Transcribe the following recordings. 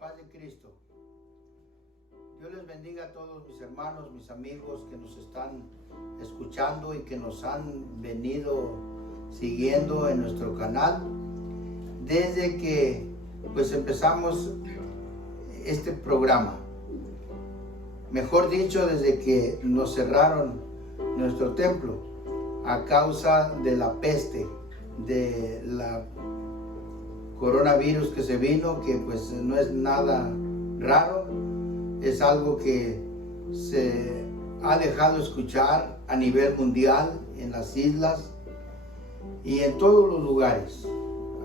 paz de Cristo. Dios les bendiga a todos mis hermanos, mis amigos que nos están escuchando y que nos han venido siguiendo en nuestro canal desde que pues empezamos este programa. Mejor dicho, desde que nos cerraron nuestro templo a causa de la peste, de la coronavirus que se vino, que pues no es nada raro, es algo que se ha dejado escuchar a nivel mundial, en las islas y en todos los lugares.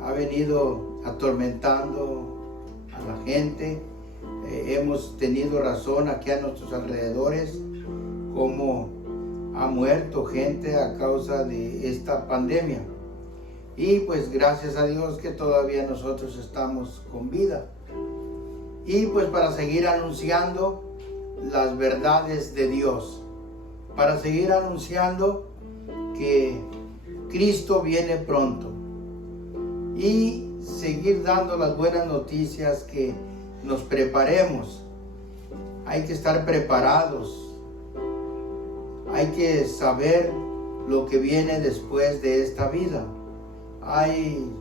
Ha venido atormentando a la gente. Hemos tenido razón aquí a nuestros alrededores, cómo ha muerto gente a causa de esta pandemia. Y pues gracias a Dios que todavía nosotros estamos con vida. Y pues para seguir anunciando las verdades de Dios, para seguir anunciando que Cristo viene pronto y seguir dando las buenas noticias, que nos preparemos. Hay que estar preparados, hay que saber lo que viene después de esta vida. Hay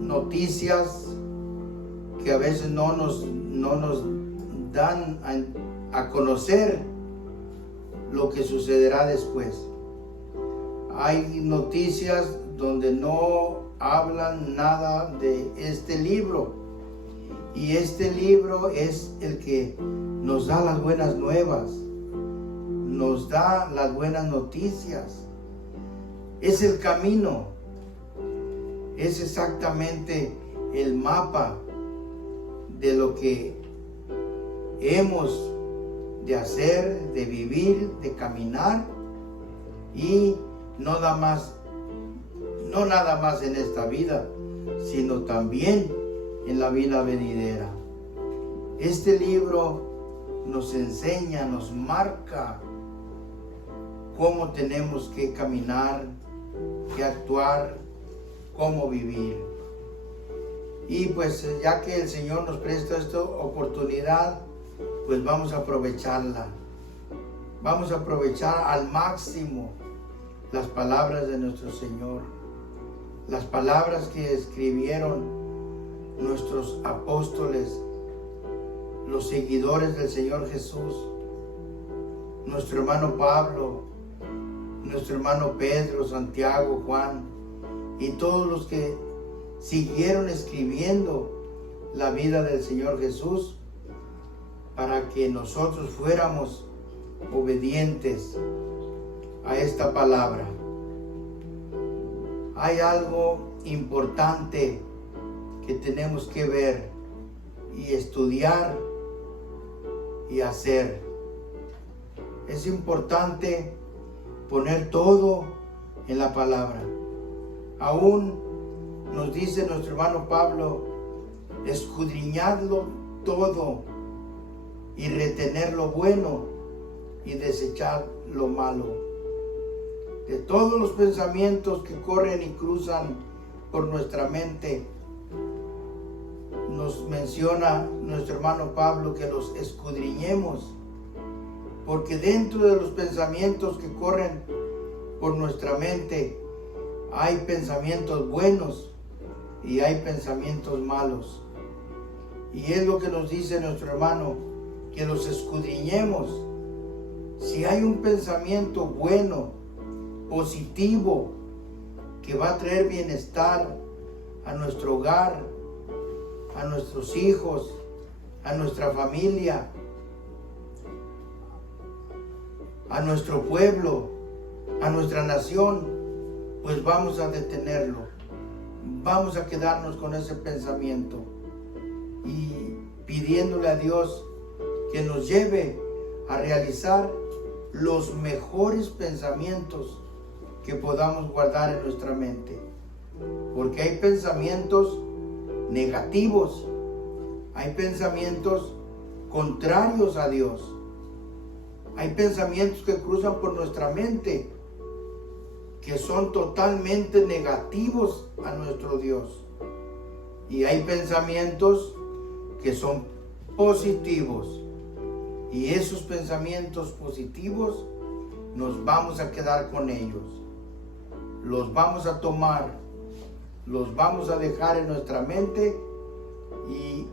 noticias que a veces no nos dan a conocer lo que sucederá después. Hay noticias donde no hablan nada de este libro, y este libro es el que nos da las buenas nuevas, nos da las buenas noticias. Es el camino, es exactamente el mapa de lo que hemos de hacer, de vivir, de caminar, y no nada más en esta vida, sino también en la vida venidera. Este libro nos enseña, nos marca cómo tenemos que caminar, que actuar, cómo vivir. Y pues ya que el Señor nos presta esta oportunidad, pues vamos a aprovecharla. Vamos a aprovechar al máximo las palabras de nuestro Señor, las palabras que escribieron nuestros apóstoles, los seguidores del Señor Jesús, nuestro hermano Pablo, nuestro hermano Pedro, Santiago, Juan, y todos los que siguieron escribiendo la vida del Señor Jesús, para que nosotros fuéramos obedientes a esta palabra. Hay algo importante que tenemos que ver y estudiar y hacer. Es importante poner todo en la palabra. Aún nos dice nuestro hermano Pablo, escudriñadlo todo y retener lo bueno y desechar lo malo. De todos los pensamientos que corren y cruzan por nuestra mente, nos menciona nuestro hermano Pablo que los escudriñemos, porque dentro de los pensamientos que corren por nuestra mente hay pensamientos buenos y hay pensamientos malos. Y es lo que nos dice nuestro hermano, que los escudriñemos. Si hay un pensamiento bueno, positivo, que va a traer bienestar a nuestro hogar, a nuestros hijos, a nuestra familia, a nuestro pueblo, a nuestra nación, pues vamos a detenerlo. Vamos a quedarnos con ese pensamiento y pidiéndole a Dios que nos lleve a realizar los mejores pensamientos que podamos guardar en nuestra mente. Porque hay pensamientos negativos, hay pensamientos contrarios a Dios, hay pensamientos que cruzan por nuestra mente que son totalmente negativos a nuestro Dios, y hay pensamientos que son positivos. Y esos pensamientos positivos nos vamos a quedar con ellos. Los vamos a tomar, los vamos a dejar en nuestra mente y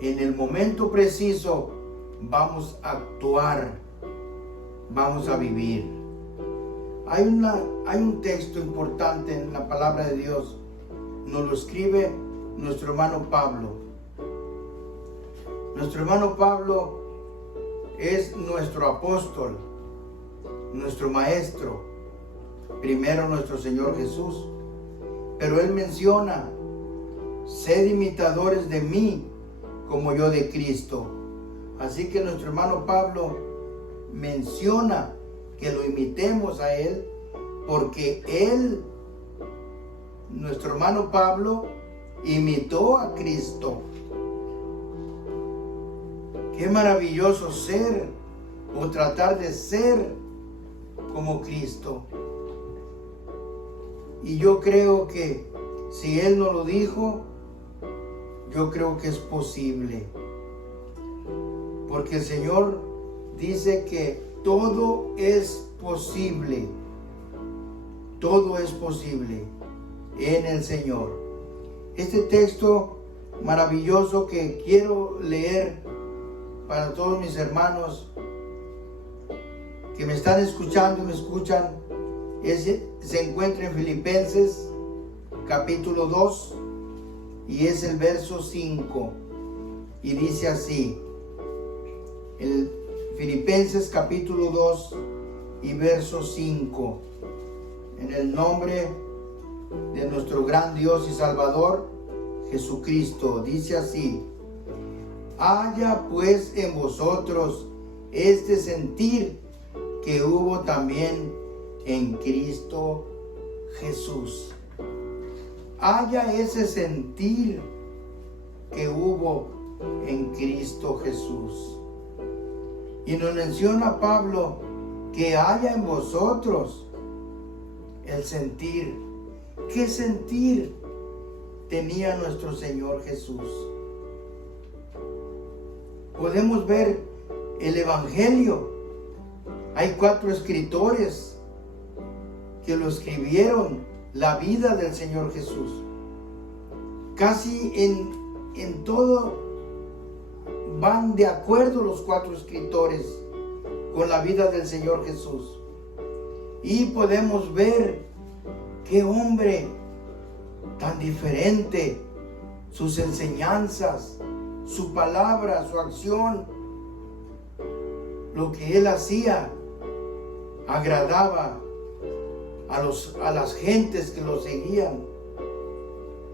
en el momento preciso vamos a actuar, vamos a vivir. Hay un texto importante en la palabra de Dios. Nos lo escribe nuestro hermano Pablo. Nuestro hermano Pablo es nuestro apóstol, nuestro maestro, primero nuestro Señor Jesús. Pero él menciona: sed imitadores de mí como yo de Cristo. Así que nuestro hermano Pablo menciona que lo imitemos a él, porque él, nuestro hermano Pablo, imitó a Cristo. Qué maravilloso ser o tratar de ser como Cristo. Y yo creo que si Él no lo dijo, yo creo que es posible. Porque el Señor dice que todo es posible. Todo es posible en el Señor. Este texto maravilloso que quiero leer para todos mis hermanos que me están escuchando y me escuchan, se encuentra en Filipenses capítulo 2 y es el verso 5 y dice así, el Filipenses capítulo 2 y verso 5, en el nombre de nuestro gran Dios y Salvador Jesucristo, dice así: haya pues en vosotros este sentir que hubo también en Cristo Jesús. Haya ese sentir que hubo en Cristo Jesús. Y nos menciona Pablo que haya en vosotros el sentir. ¿Qué sentir tenía nuestro Señor Jesús? Podemos ver el Evangelio. Hay 4 escritores que lo escribieron, la vida del Señor Jesús. Casi en todo van de acuerdo los 4 escritores con la vida del Señor Jesús. Y podemos ver qué hombre tan diferente, sus enseñanzas, su palabra, su acción, lo que él hacía, agradaba a las gentes que lo seguían.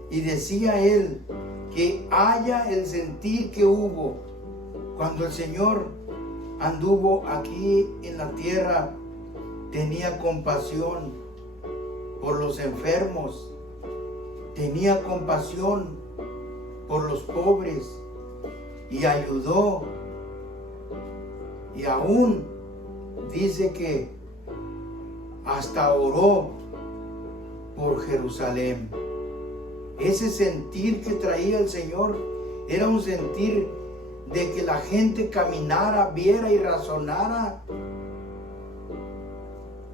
Y decía él que haya el sentir que hubo cuando el Señor anduvo aquí en la tierra. Tenía compasión por los enfermos, tenía compasión por los pobres y ayudó. Y aún dice que hasta oró por Jerusalén. Ese sentir que traía el Señor era un sentir de que la gente caminara, viera y razonara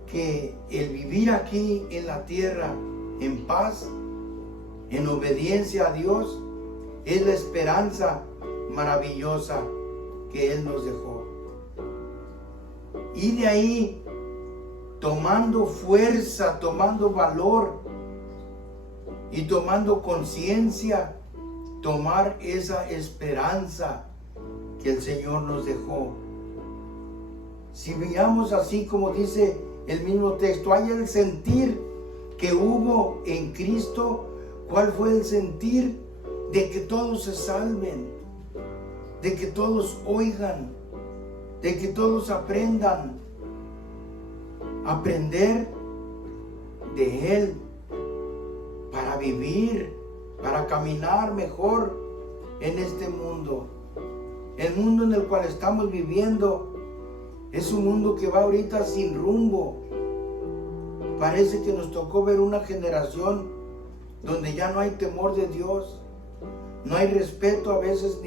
que el vivir aquí en la tierra en paz, en obediencia a Dios, es la esperanza maravillosa que Él nos dejó. Y de ahí, tomando fuerza, tomando valor y tomando conciencia, tomar esa esperanza que el Señor nos dejó. Si veamos así como dice el mismo texto, hay el sentir que hubo en Cristo. ¿Cuál fue el sentir? De que todos se salven, de que todos oigan, de que todos aprendan. Aprender de Él para vivir, para caminar mejor en este mundo. El mundo en el cual estamos viviendo es un mundo que va ahorita sin rumbo. Parece que nos tocó ver una generación donde ya no hay temor de Dios. No hay respeto a veces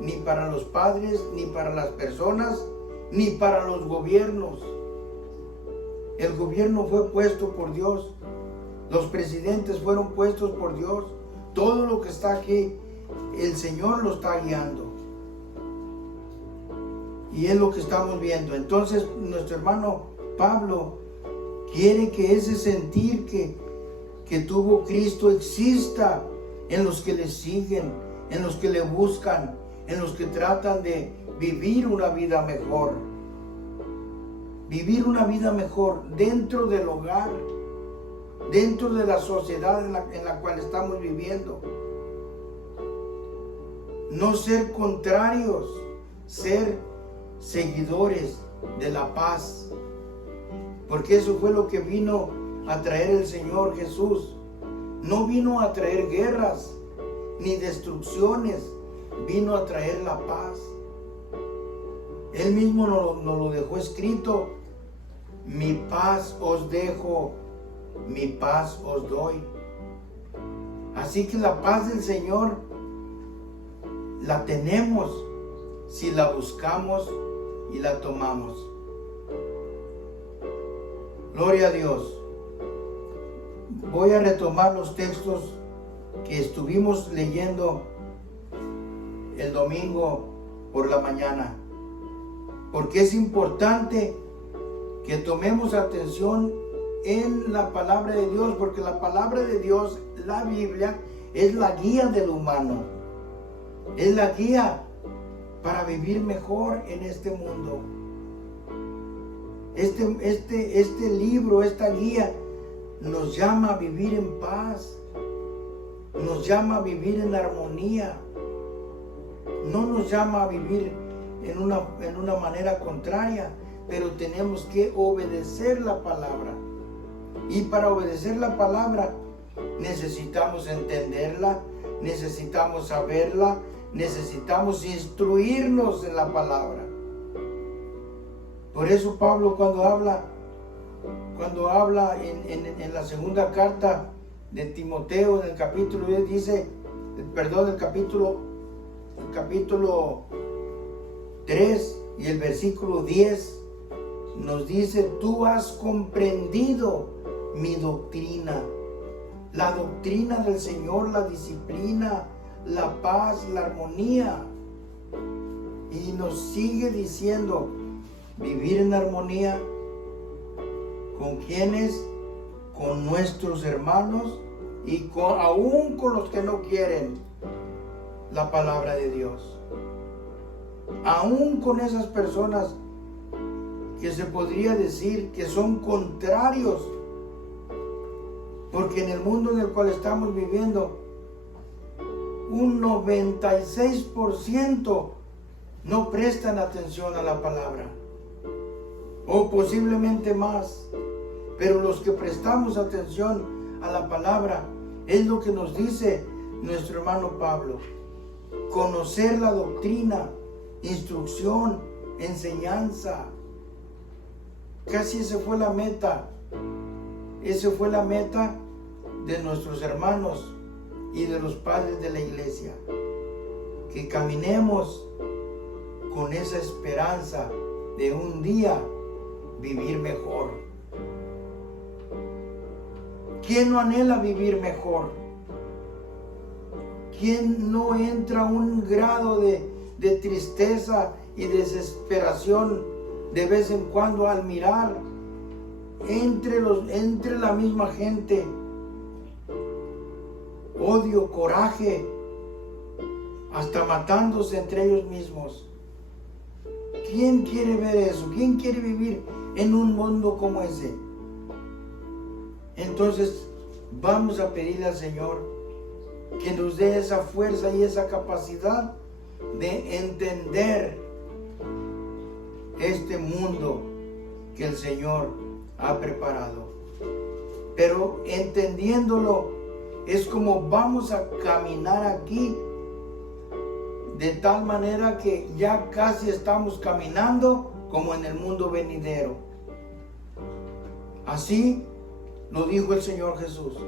ni para los padres, ni para las personas, ni para los gobiernos. El gobierno fue puesto por Dios. Los presidentes fueron puestos por Dios. Todo lo que está aquí, el Señor lo está guiando. Y es lo que estamos viendo. Entonces, nuestro hermano Pablo quiere que ese sentir que tuvo Cristo exista en los que le siguen, en los que le buscan, en los que tratan de vivir una vida mejor. Vivir una vida mejor dentro del hogar, dentro de la sociedad en la cual estamos viviendo. No ser contrarios, ser seguidores de la paz. Porque eso fue lo que vino a traer el Señor Jesús. No vino a traer guerras ni destrucciones, vino a traer la paz. Él mismo nos lo dejó escrito: mi paz os dejo, mi paz os doy. Así que la paz del Señor la tenemos si la buscamos y la tomamos. Gloria a Dios. Voy a retomar los textos que estuvimos leyendo el domingo por la mañana, porque es importante que tomemos atención en la palabra de Dios, porque la palabra de Dios, la Biblia, es la guía del humano, es la guía para vivir mejor en este mundo. Este libro, esta guía, nos llama a vivir en paz, nos llama a vivir en armonía, no nos llama a vivir en una manera contraria, pero tenemos que obedecer la palabra. Y para obedecer la palabra necesitamos entenderla, necesitamos saberla, necesitamos instruirnos en la palabra. Por eso Pablo cuando habla en la segunda carta de Timoteo, en el capítulo 10, dice, el capítulo 3 y el versículo 10 nos dice: tú has comprendido mi doctrina, la doctrina del Señor, la disciplina, la paz, la armonía. Y nos sigue diciendo vivir en armonía. ¿Con quiénes? Con nuestros hermanos y aún con los que no quieren la palabra de Dios. Aún con esas personas que se podría decir que son contrarios, porque en el mundo en el cual estamos viviendo, un 96% no prestan atención a la palabra, o posiblemente más. Pero los que prestamos atención a la palabra, es lo que nos dice nuestro hermano Pablo: conocer la doctrina, instrucción, enseñanza. Casi esa fue la meta. Esa fue la meta de nuestros hermanos y de los padres de la iglesia. Que caminemos con esa esperanza de un día vivir mejor. ¿Quién no anhela vivir mejor? ¿Quién no entra a un grado de tristeza y desesperación de vez en cuando al mirar entre la misma gente odio, coraje, hasta matándose entre ellos mismos? ¿Quién quiere ver eso? ¿Quién quiere vivir en un mundo como ese? Entonces vamos a pedirle al Señor que nos dé esa fuerza y esa capacidad de entender este mundo que el Señor ha preparado. Pero entendiéndolo, es como vamos a caminar aquí de tal manera que ya casi estamos caminando como en el mundo venidero. Así lo dijo el Señor Jesús.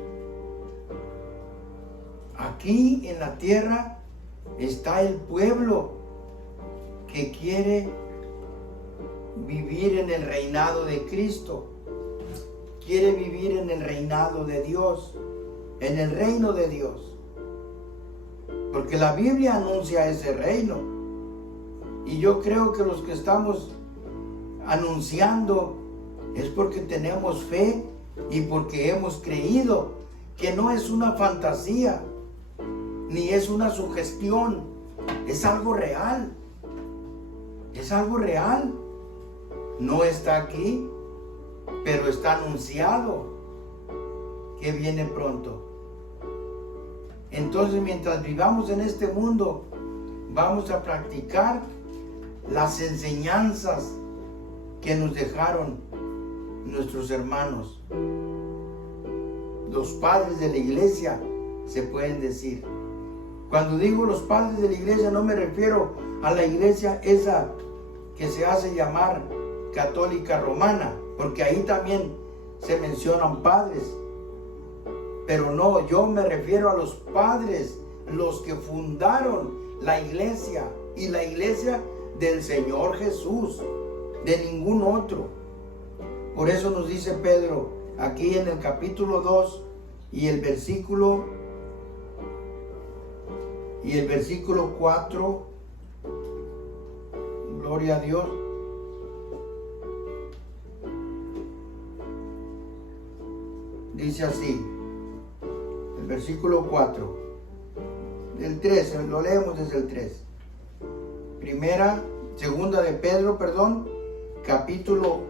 Aquí en la tierra está el pueblo que quiere vivir en el reinado de Cristo, quiere vivir en el reinado de Dios, en el reino de Dios, porque la Biblia anuncia ese reino, y yo creo que los que estamos anunciando es porque tenemos fe y porque hemos creído que no es una fantasía ni es una sugestión, es algo real, es algo real. No está aquí, pero está anunciado que viene pronto. Entonces, mientras vivamos en este mundo, vamos a practicar las enseñanzas que nos dejaron nuestros hermanos, los padres de la iglesia, se pueden decir. Cuando digo los padres de la iglesia, no me refiero a la iglesia esa que se hace llamar católica romana, porque ahí también se mencionan padres, pero no, yo me refiero a los padres, los que fundaron la iglesia, y la iglesia del Señor Jesús, de ningún otro. Por eso nos dice Pedro aquí en el capítulo 2 y el versículo 4, gloria a Dios. Dice así, el versículo 4, del 3, lo leemos desde el 3. Segunda de Pedro, capítulo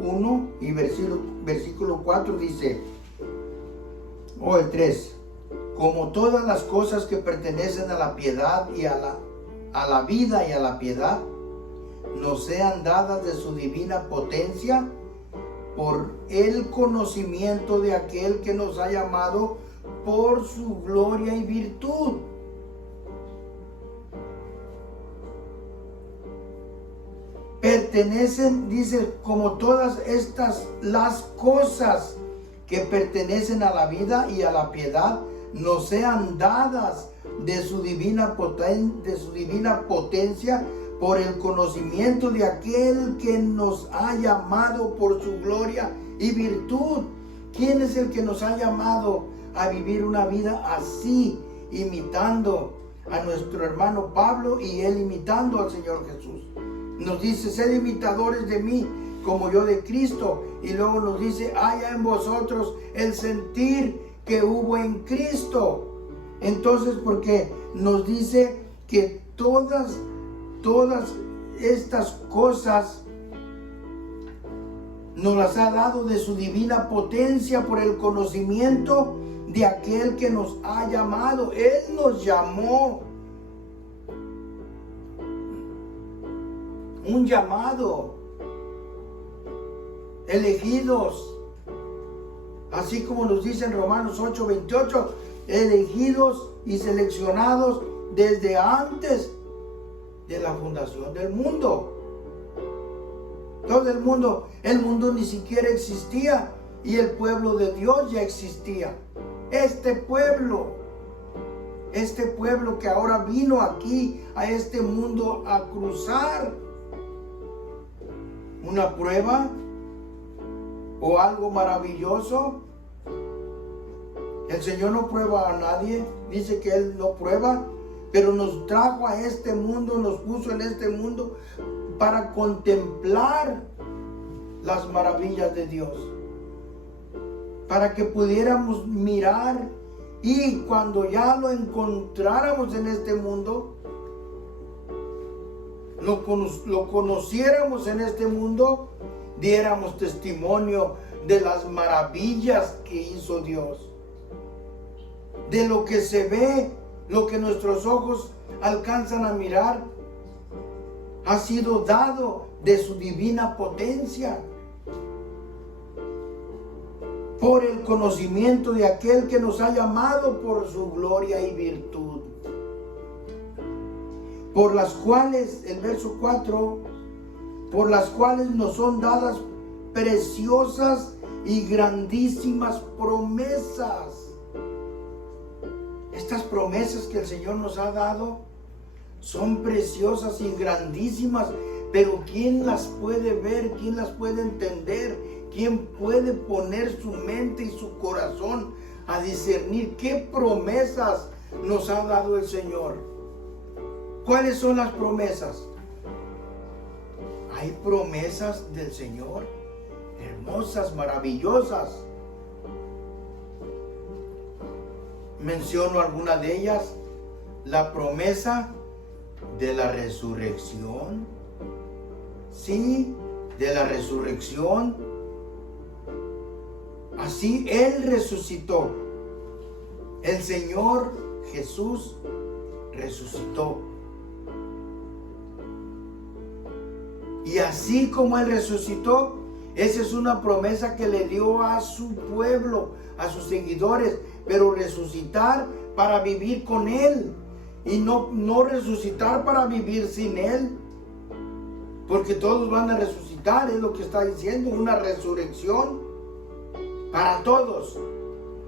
1 y versículo 4 dice, el 3, como todas las cosas que pertenecen a la piedad y a la vida y a la piedad, nos sean dadas de su divina potencia, por el conocimiento de aquel que nos ha llamado por su gloria y virtud. Pertenecen, dice, como todas las cosas que pertenecen a la vida y a la piedad, nos sean dadas de su divina potencia, por el conocimiento de aquel que nos ha llamado por su gloria y virtud. ¿Quién es el que nos ha llamado a vivir una vida así, imitando a nuestro hermano Pablo y él imitando al Señor Jesús? Nos dice, sed imitadores de mí como yo de Cristo, y luego nos dice, haya en vosotros el sentir que hubo en Cristo. Entonces, porque nos dice que todas estas cosas nos las ha dado de su divina potencia, por el conocimiento de aquel que nos ha llamado. Él nos llamó, un llamado, elegidos, así como nos dice en Romanos 8:28, elegidos y seleccionados desde antes de la fundación del mundo. Todo el mundo ni siquiera existía, y el pueblo de Dios ya existía. Este pueblo que ahora vino aquí a este mundo a cruzar una prueba o algo maravilloso. El Señor no prueba a nadie, dice que Él no prueba, pero nos trajo a este mundo, nos puso en este mundo para contemplar las maravillas de Dios, para que pudiéramos mirar, y cuando ya lo encontráramos en este mundo, lo conociéramos en este mundo, diéramos testimonio de las maravillas que hizo Dios, de lo que se ve, lo que nuestros ojos alcanzan a mirar, ha sido dado de su divina potencia, por el conocimiento de aquel que nos ha llamado por su gloria y virtud, por las cuales, el verso 4, por las cuales nos son dadas preciosas y grandísimas promesas. Estas promesas que el Señor nos ha dado son preciosas y grandísimas, pero ¿quién las puede ver? ¿Quién las puede entender? ¿Quién puede poner su mente y su corazón a discernir qué promesas nos ha dado el Señor? ¿Cuáles son las promesas? Hay promesas del Señor, hermosas, maravillosas. Menciono alguna de ellas. La promesa de la resurrección. Sí, de la resurrección. Así Él resucitó. El Señor Jesús resucitó. Y así como Él resucitó, esa es una promesa que le dio a su pueblo, a sus seguidores. Pero resucitar para vivir con Él. Y no resucitar para vivir sin Él. Porque todos van a resucitar, es lo que está diciendo, una resurrección para todos.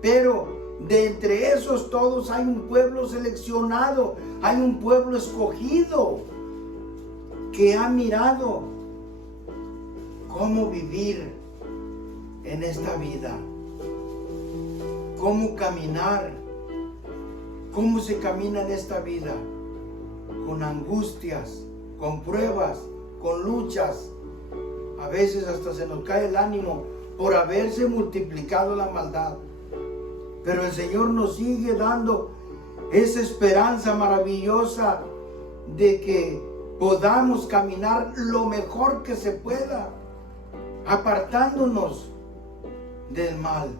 Pero de entre esos todos hay un pueblo seleccionado, hay un pueblo escogido que ha mirado cómo vivir en esta vida, cómo caminar, cómo se camina en esta vida, con angustias, con pruebas, con luchas. A veces hasta se nos cae el ánimo por haberse multiplicado la maldad. Pero el Señor nos sigue dando esa esperanza maravillosa de que podamos caminar lo mejor que se pueda, apartándonos del mal,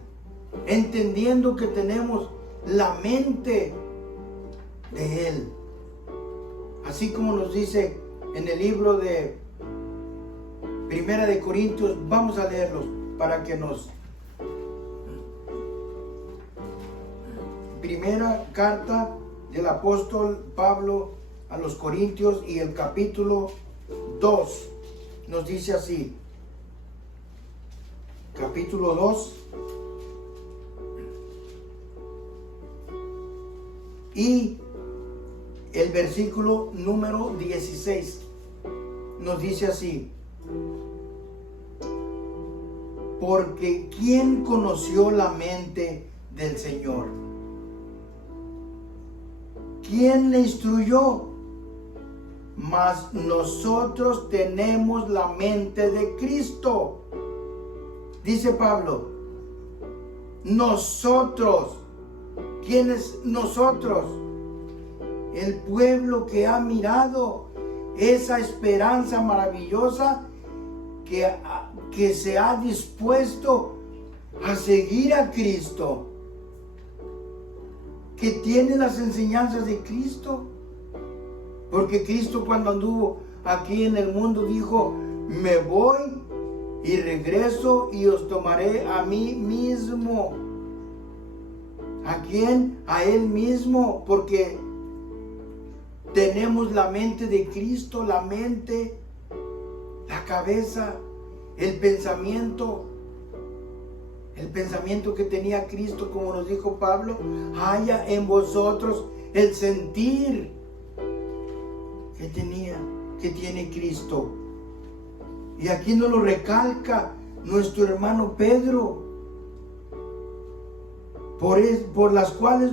entendiendo que tenemos la mente de Él. Así como nos dice en el libro de Primera de Corintios, vamos a leerlos para que nos... Primera carta del apóstol Pablo a los Corintios y el capítulo 2 nos dice así. Capítulo 2 y el versículo número 16 nos dice así: porque ¿quién conoció la mente del Señor? ¿Quién le instruyó? Mas nosotros tenemos la mente de Cristo. Dice Pablo, nosotros. ¿Quiénes nosotros? El pueblo que ha mirado esa esperanza maravillosa, que se ha dispuesto a seguir a Cristo, que tiene las enseñanzas de Cristo. Porque Cristo, cuando anduvo aquí en el mundo, dijo: me voy y regreso y os tomaré a mí mismo. ¿A quién? A Él mismo, porque tenemos la mente de Cristo, la mente, la cabeza, el pensamiento que tenía Cristo, como nos dijo Pablo: haya en vosotros el sentir que tiene Cristo. Y aquí nos lo recalca nuestro hermano Pedro, por las cuales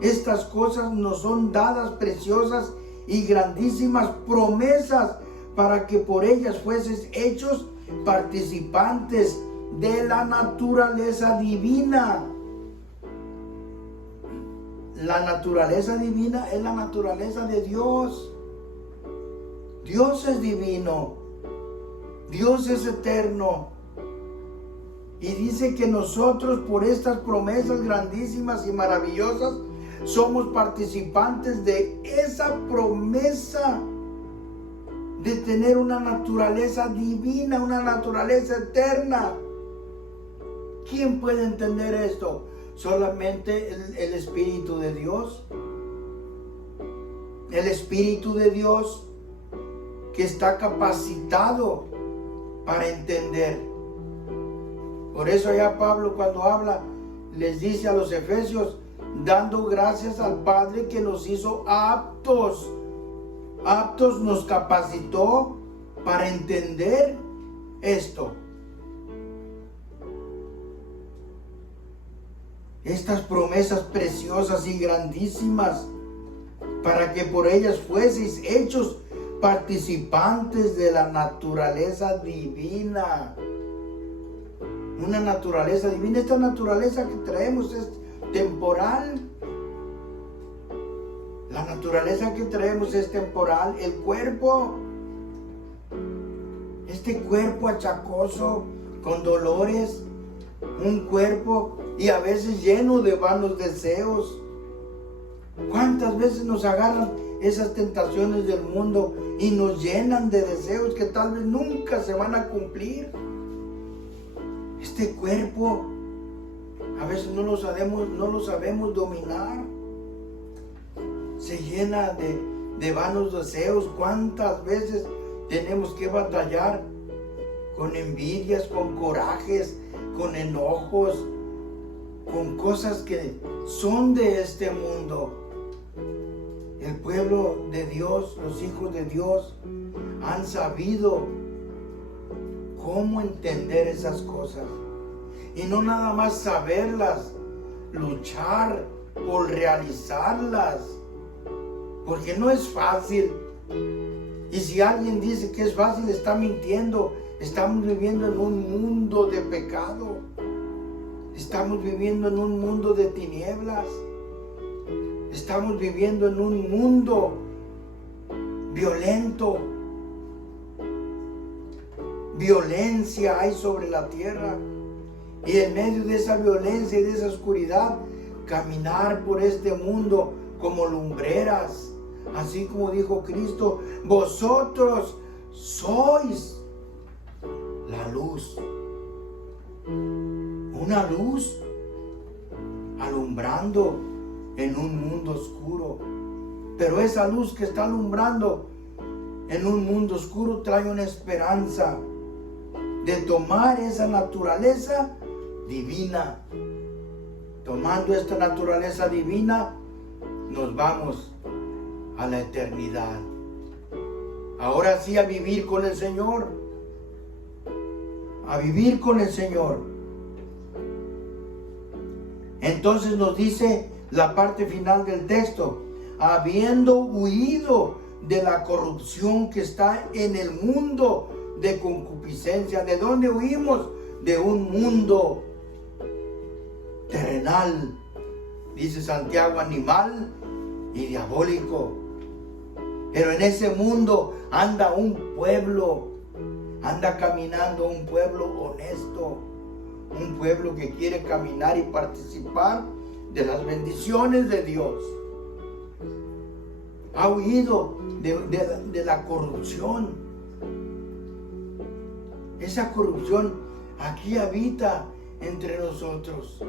estas cosas nos son dadas preciosas y grandísimas promesas, para que por ellas fueses hechos participantes de la naturaleza divina. La naturaleza divina es la naturaleza de Dios. Dios es divino, Dios es eterno. Y dice que nosotros, por estas promesas grandísimas y maravillosas, somos participantes de esa promesa de tener una naturaleza divina, una naturaleza eterna. ¿Quién puede entender esto? Solamente el Espíritu de Dios. El Espíritu de Dios, que está capacitado para entender. Por eso ya Pablo, cuando habla, les dice a los efesios dando gracias al Padre que nos hizo aptos. Aptos nos capacitó para entender esto. Estas promesas preciosas y grandísimas, para que por ellas fueseis hechos participantes de la naturaleza divina. Una naturaleza divina. Esta naturaleza que traemos es temporal. La naturaleza que traemos es temporal. El cuerpo, este cuerpo achacoso, con dolores, un cuerpo y a veces lleno de vanos deseos. ¿Cuántas veces nos agarran esas tentaciones del mundo y nos llenan de deseos que tal vez nunca se van a cumplir? Este cuerpo a veces no lo sabemos dominar. Se llena de vanos deseos. ¿Cuántas veces tenemos que batallar con envidias, con corajes, con enojos, con cosas que son de este mundo? El pueblo de Dios, los hijos de Dios, han sabido cómo entender esas cosas. Y no nada más saberlas, luchar por realizarlas. Porque no es fácil. Y si alguien dice que es fácil, está mintiendo. Estamos viviendo en un mundo de pecado. Estamos viviendo en un mundo de tinieblas. Estamos viviendo en un mundo violento. Violencia hay sobre la tierra. Y en medio de esa violencia y de esa oscuridad, caminar por este mundo como lumbreras. Así como dijo Cristo, vosotros sois la luz. Una luz alumbrando en un mundo oscuro. Pero esa luz que está alumbrando en un mundo oscuro trae una esperanza de tomar esa naturaleza divina. Tomando esta naturaleza divina, nos vamos a la eternidad. Ahora sí, a vivir con el Señor. A vivir con el Señor. Entonces nos dice la parte final del texto: habiendo huido de la corrupción que está en el mundo de concupiscencia. ¿De dónde huimos? De un mundo terrenal, dice Santiago, animal y diabólico. Pero en ese mundo anda un pueblo, anda caminando un pueblo honesto, un pueblo que quiere caminar y participar de las bendiciones de Dios. Ha huido de la corrupción. Esa corrupción aquí habita entre nosotros.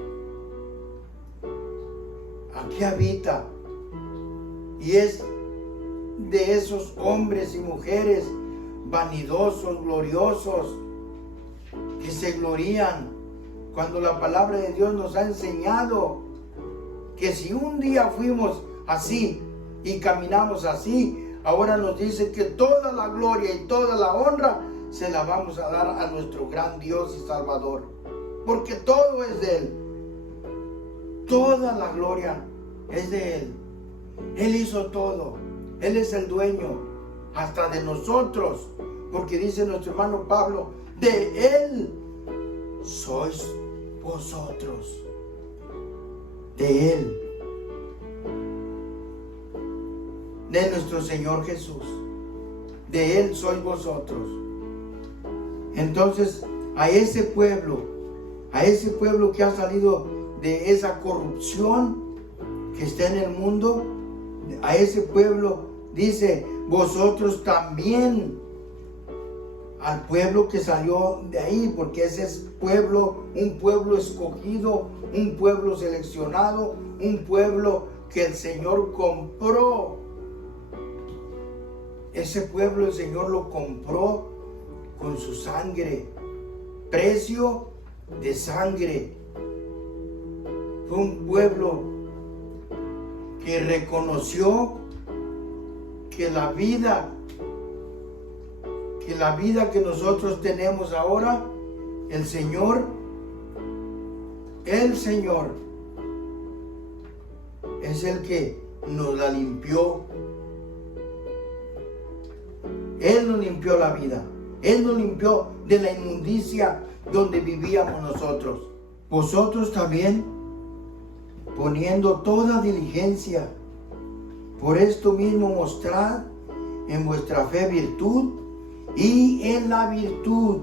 Aquí habita. Y es de esos hombres y mujeres vanidosos, gloriosos, que se glorían, cuando la palabra de Dios nos ha enseñado que si un día fuimos así y caminamos así, ahora nos dice que toda la gloria y toda la honra se la vamos a dar a nuestro gran Dios y Salvador, porque todo es de Él. Toda la gloria es de Él. Él hizo todo. Él es el dueño hasta de nosotros, porque dice nuestro hermano Pablo, de Él sois vosotros. De Él. De nuestro Señor Jesús. De Él sois vosotros. Entonces, a ese pueblo que ha salido de esa corrupción que está en el mundo, a ese pueblo dice, vosotros también, al pueblo que salió de ahí, porque ese es pueblo, un pueblo escogido, un pueblo seleccionado, un pueblo que el Señor compró. Ese pueblo el Señor lo compró con su sangre, precio de sangre. Fue un pueblo y reconoció que la vida que nosotros tenemos ahora, el Señor es el que nos la limpió. Él nos limpió la vida. Él nos limpió de la inmundicia donde vivíamos nosotros. Vosotros también, poniendo toda diligencia, por esto mismo mostrad en vuestra fe virtud, y en la virtud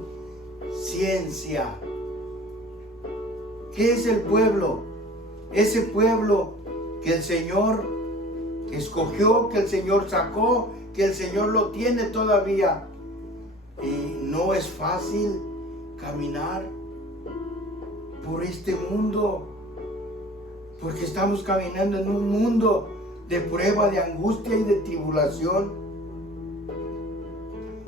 ciencia. ¿Qué es el pueblo? Ese pueblo que el Señor escogió, que el Señor sacó, que el Señor lo tiene todavía. Y no es fácil caminar por este mundo, porque estamos caminando en un mundo de prueba, de angustia y de tribulación.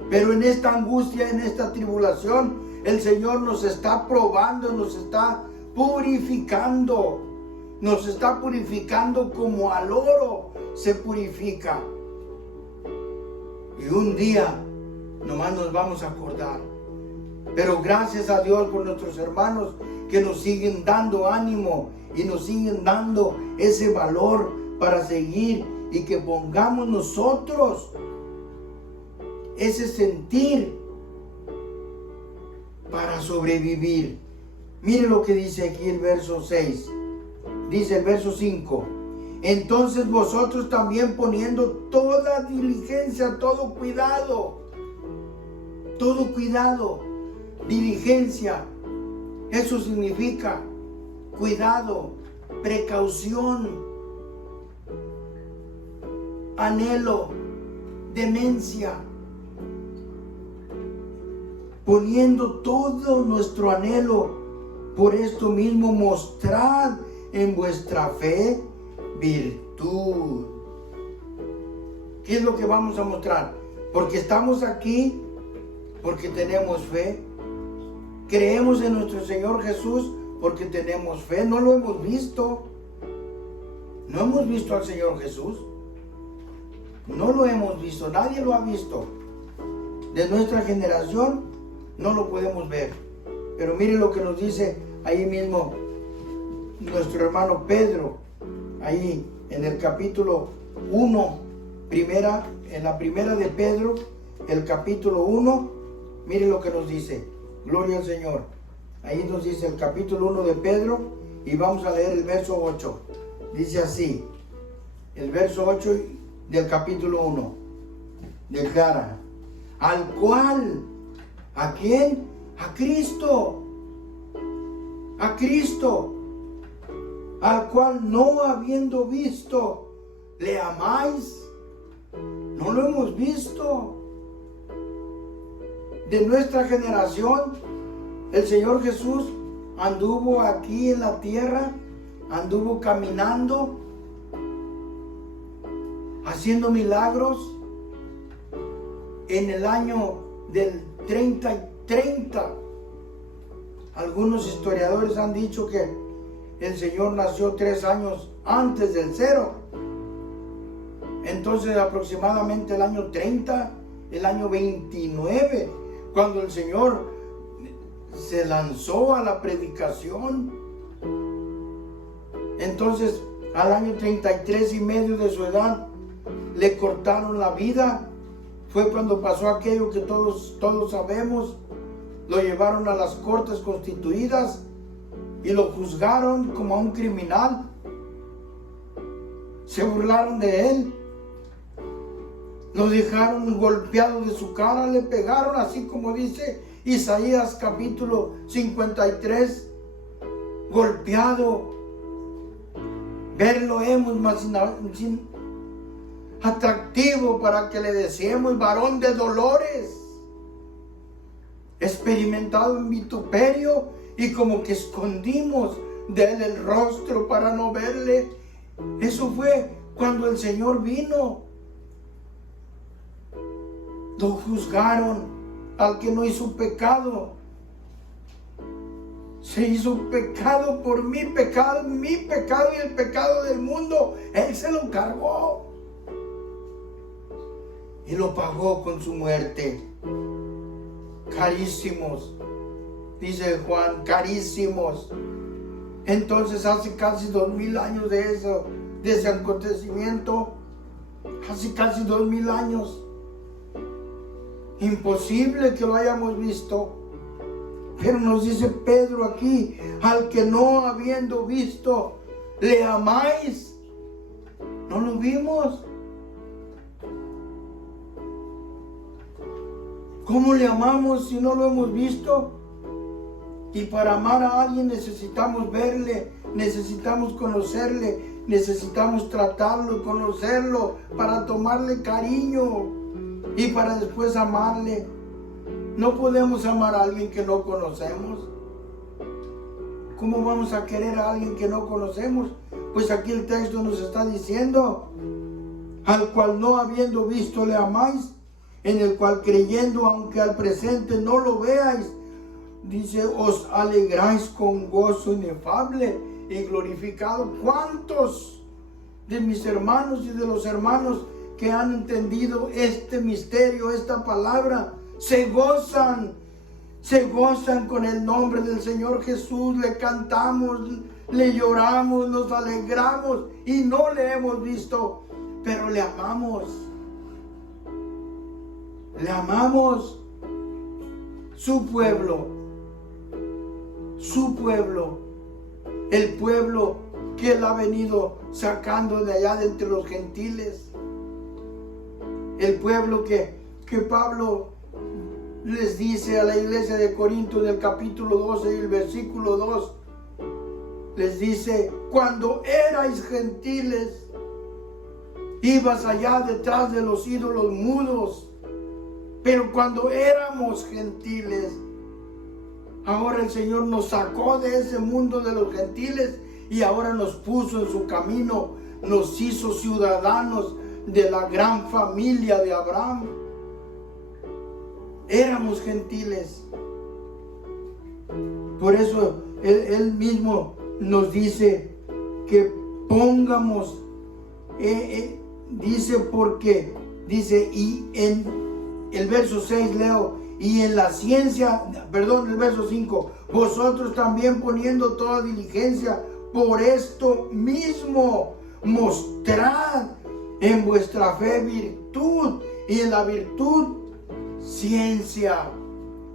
Pero en esta angustia, en esta tribulación, el Señor nos está probando, nos está purificando. Nos está purificando como al oro se purifica. Y un día nomás nos vamos a acordar. Pero gracias a Dios por nuestros hermanos que nos siguen dando ánimo y nos siguen dando ese valor para seguir, y que pongamos nosotros ese sentir para sobrevivir. Mire lo que dice aquí el verso 6. Dice el verso 5. Entonces vosotros también, poniendo toda diligencia, todo cuidado, diligencia, eso significa cuidado, precaución, anhelo, demencia. Poniendo todo nuestro anhelo, por esto mismo mostrad en vuestra fe virtud. ¿Qué es lo que vamos a mostrar? Porque estamos aquí, porque tenemos fe. Creemos en nuestro Señor Jesús porque tenemos fe. No lo hemos visto. No hemos visto al Señor Jesús. No lo hemos visto. Nadie lo ha visto. De nuestra generación no lo podemos ver. Pero mire lo que nos dice ahí mismo nuestro hermano Pedro, ahí en el capítulo 1, en la primera de Pedro, el capítulo 1, mire lo que nos dice. Gloria al Señor. Ahí nos dice el capítulo 1 de Pedro, y vamos a leer el verso 8. Dice así, el verso 8 del capítulo 1. Declara, al cual, ¿a quién? A Cristo. A Cristo, al cual no habiendo visto, ¿le amáis? No lo hemos visto. De nuestra generación, el Señor Jesús anduvo aquí en la tierra, anduvo caminando, haciendo milagros. En el año del 30, algunos historiadores han dicho que el Señor nació 3 años antes del 0. Entonces aproximadamente el año 30, el año 29, cuando el Señor se lanzó a la predicación. Entonces al año 33 y medio de su edad le cortaron la vida. Fue cuando pasó aquello que todos sabemos. Lo llevaron a las cortes constituidas y lo juzgaron como a un criminal. Se burlaron de él. Lo dejaron golpeado de su cara, le pegaron, así como dice Isaías capítulo 53. Golpeado. Verlo hemos más atractivo para que le deseemos, varón de dolores, experimentado en vituperio, y como que escondimos de él el rostro para no verle. Eso fue cuando el Señor vino. Lo juzgaron al que no hizo pecado. se hizo pecado por mi pecado y el pecado del mundo. Él se lo cargó y lo pagó con su muerte. Carísimos, dice Juan, carísimos. Entonces hace casi 2000 años de eso, de ese acontecimiento. Hace casi 2000 años. Imposible que lo hayamos visto. Pero nos dice Pedro aquí, al que no habiendo visto, le amáis. No lo vimos. ¿Cómo le amamos si no lo hemos visto? Y para amar a alguien necesitamos verle, necesitamos conocerle, necesitamos tratarlo y conocerlo para tomarle cariño y para después amarle. No podemos amar a alguien que no conocemos. ¿Cómo vamos a querer a alguien que no conocemos? Pues aquí el texto nos está diciendo, al cual no habiendo visto le amáis, en el cual creyendo, aunque al presente no lo veáis, dice, os alegráis con gozo inefable y glorificado. ¿Cuántos de mis hermanos y de los hermanos que han entendido este misterio, esta palabra, se gozan con el nombre del Señor Jesús? Le cantamos, le lloramos, nos alegramos y no le hemos visto, pero le amamos. Le amamos. Su pueblo, el pueblo que Él ha venido sacando de allá de entre los gentiles, el pueblo que Pablo les dice a la iglesia de Corinto en el capítulo 12 y el versículo 2, les dice, cuando erais gentiles, ibas allá detrás de los ídolos mudos, pero cuando éramos gentiles, ahora el Señor nos sacó de ese mundo de los gentiles y ahora nos puso en su camino, nos hizo ciudadanos de la gran familia de Abraham. Éramos gentiles. Por eso él mismo nos dice que pongamos, dice porque, dice, y en el verso 6 leo, y en la ciencia, perdón, el verso 5, vosotros también poniendo toda diligencia, por esto mismo mostrad en vuestra fe virtud, y en la virtud ciencia.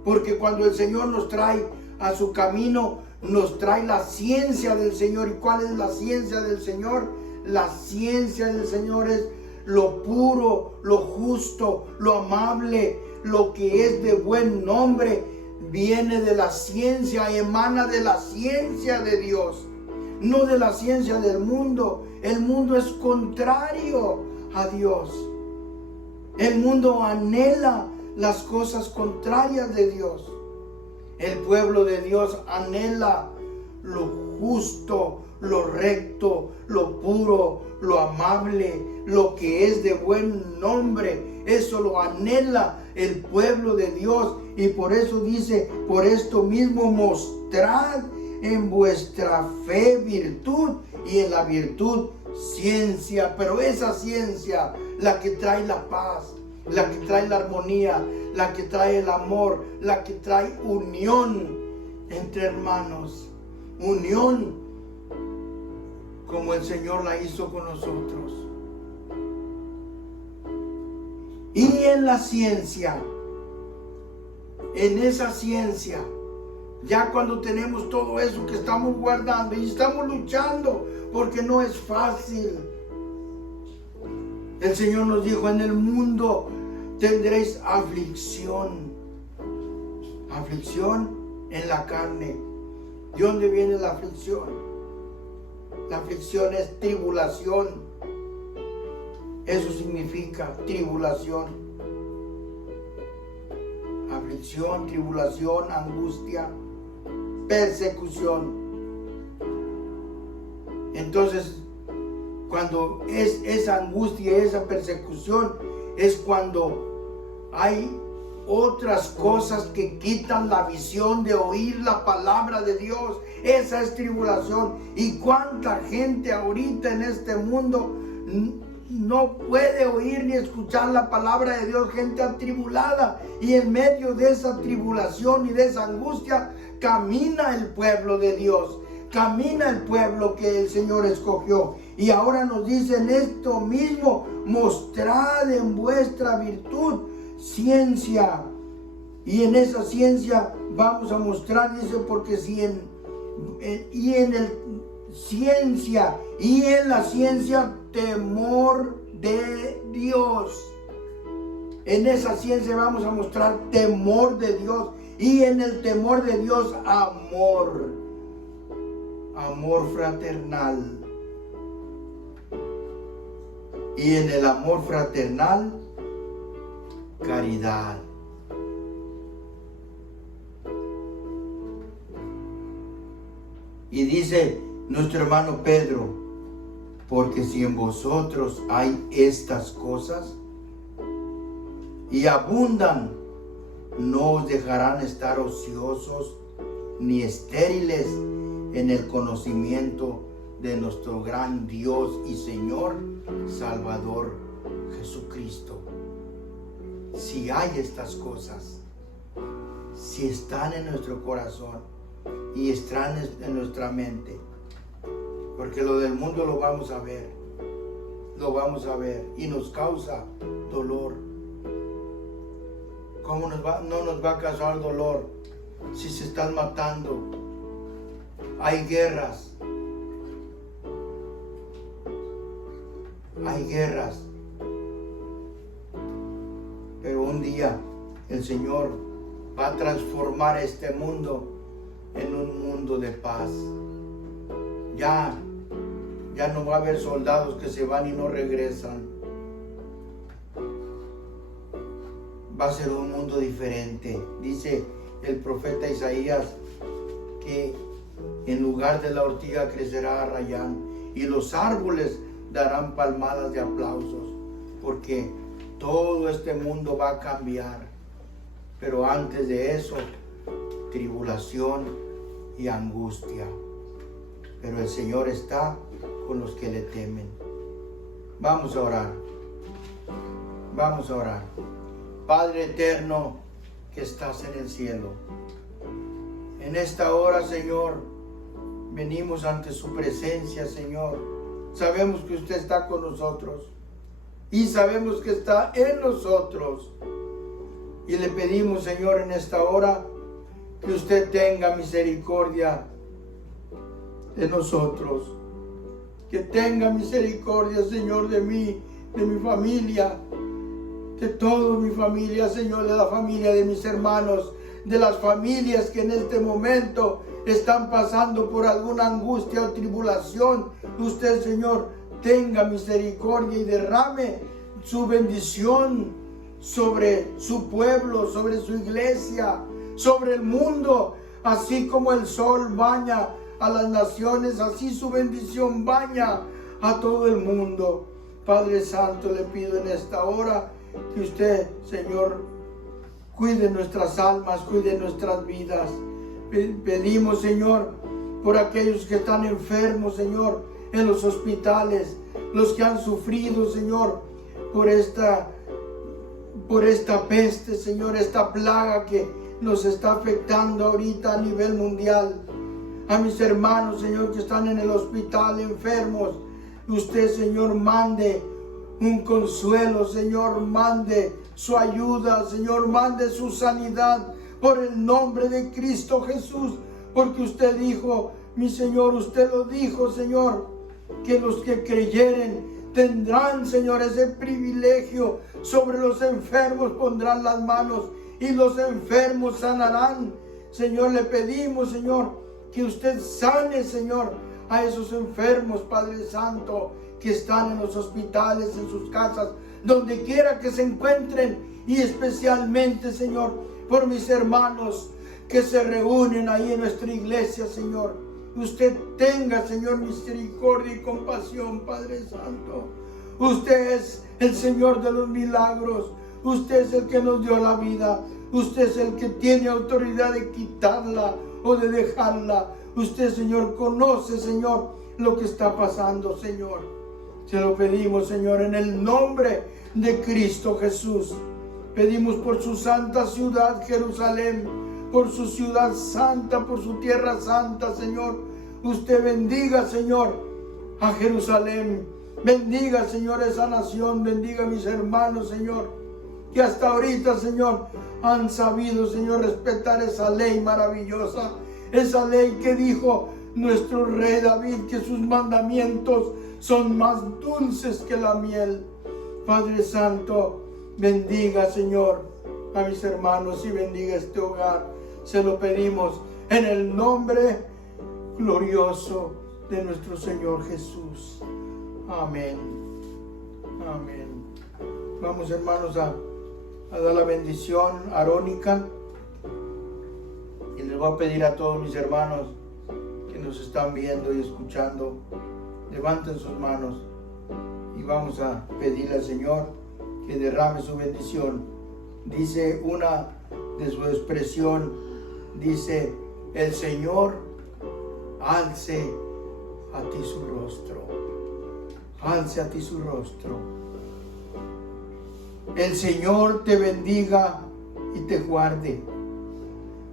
Porque cuando el Señor nos trae a su camino, nos trae la ciencia del Señor. ¿Y cuál es la ciencia del Señor? La ciencia del Señor es lo puro, lo justo, lo amable, lo que es de buen nombre. Viene de la ciencia, emana de la ciencia de Dios, no de la ciencia del mundo. El mundo es contrario a Dios. El mundo anhela las cosas contrarias de Dios. El pueblo de Dios anhela lo justo, lo recto, lo puro, lo amable, lo que es de buen nombre. Eso lo anhela el pueblo de Dios. Y por eso dice, por esto mismo mostrad en vuestra fe virtud, y en la virtud ciencia. Pero esa ciencia, la que trae la paz, la que trae la armonía, la que trae el amor, la que trae unión entre hermanos, unión como el Señor la hizo con nosotros. Y en la ciencia, en esa ciencia, ya cuando tenemos todo eso que estamos guardando y estamos luchando, porque no es fácil. El Señor nos dijo, en el mundo tendréis aflicción. Aflicción en la carne. ¿De dónde viene la aflicción? La aflicción es tribulación. Eso significa tribulación. Aflicción, tribulación, angustia, persecución. Entonces, cuando es esa angustia, esa persecución, es cuando hay otras cosas que quitan la visión de oír la palabra de Dios. Esa es tribulación. Y cuánta gente ahorita en este mundo no puede oír ni escuchar la palabra de Dios, gente atribulada. Y en medio de esa tribulación y de esa angustia camina el pueblo de Dios, camina el pueblo que el Señor escogió. Y ahora nos dicen esto mismo: mostrad en vuestra virtud ciencia. Y en esa ciencia vamos a mostrar, dice, porque si en la ciencia temor de Dios. En esa ciencia vamos a mostrar temor de Dios, y en el temor de Dios amor fraternal, y en el amor fraternal caridad. Y dice nuestro hermano Pedro: porque si en vosotros hay estas cosas y abundan, no os dejarán estar ociosos ni estériles en el conocimiento de nuestro gran Dios y Señor Salvador Jesucristo. Si hay estas cosas, si están en nuestro corazón y están en nuestra mente, porque lo del mundo lo vamos a ver y nos causa dolor. ¿Cómo no nos va a causar dolor si se están matando? Hay guerras, pero un día el Señor va a transformar este mundo en un mundo de paz. Ya no va a haber soldados que se van y no regresan. Va a ser un mundo diferente. Dice el profeta Isaías que en lugar de la ortiga crecerá arrayán, y los árboles darán palmadas de aplausos, porque todo este mundo va a cambiar. Pero antes de eso, tribulación y angustia. Pero el Señor está con los que le temen. Vamos a orar. Padre eterno que estás en el cielo, en esta hora, Señor, venimos ante su presencia, Señor. Sabemos que usted está con nosotros y sabemos que está en nosotros. Y le pedimos, Señor, en esta hora que usted tenga misericordia de nosotros. Que tenga misericordia, Señor, de mí, de mi familia, de toda mi familia, Señor, de la familia de mis hermanos, de las familias que en este momento están pasando por alguna angustia o tribulación. Usted, Señor, tenga misericordia y derrame su bendición sobre su pueblo, sobre su iglesia, sobre el mundo. Así como el sol baña a las naciones, así su bendición baña a todo el mundo. Padre Santo, le pido en esta hora que usted, Señor, cuide nuestras almas, cuide nuestras vidas. Pedimos, Señor, por aquellos que están enfermos, Señor, en los hospitales, los que han sufrido, Señor, por esta peste, Señor, esta plaga que nos está afectando ahorita a nivel mundial. A mis hermanos, Señor, que están en el hospital enfermos, usted, Señor, mande un consuelo, Señor, mande su ayuda, Señor, mande su sanidad por el nombre de Cristo Jesús, porque usted dijo, mi Señor, usted lo dijo, Señor, que los que creyeren tendrán, Señor, ese privilegio. Sobre los enfermos pondrán las manos y los enfermos sanarán. Señor, le pedimos, Señor, que usted sane, Señor, a esos enfermos, Padre Santo, que están en los hospitales, en sus casas, donde quiera que se encuentren, y especialmente, Señor, por mis hermanos que se reúnen ahí en nuestra iglesia, Señor. Usted tenga, Señor, misericordia y compasión, Padre Santo. Usted es el Señor de los milagros. Usted es el que nos dio la vida. Usted es el que tiene autoridad de quitarla o de dejarla. Usted, Señor, conoce, Señor, lo que está pasando, Señor. Se lo pedimos, Señor, en el nombre de Cristo Jesús. Pedimos por su santa ciudad, Jerusalén, por su ciudad santa, por su tierra santa, Señor. Usted bendiga, Señor, a Jerusalén. Bendiga, Señor, esa nación. Bendiga a mis hermanos, Señor, que hasta ahorita, Señor, han sabido, Señor, respetar esa ley maravillosa. Esa ley que dijo nuestro rey David, que sus mandamientos son más dulces que la miel. Padre Santo, bendiga, Señor, a mis hermanos y bendiga este hogar. Se lo pedimos en el nombre glorioso de nuestro Señor Jesús. Amén. Amén. Vamos, hermanos, a dar la bendición arónica. Y les voy a pedir a todos mis hermanos que nos están viendo y escuchando, levanten sus manos y vamos a pedirle al Señor que derrame su bendición. Dice una de su expresión, dice: el Señor alce a ti su rostro. Alce a ti su rostro. El Señor te bendiga y te guarde.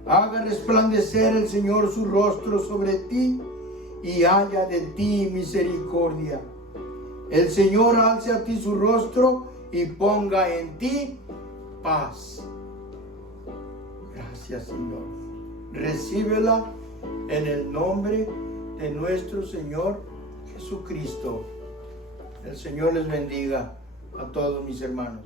Haga resplandecer el Señor su rostro sobre ti y haya de ti misericordia. El Señor alce a ti su rostro y ponga en ti paz. Gracias, Señor. Recíbela en el nombre de nuestro Señor Jesucristo. El Señor les bendiga a todos mis hermanos.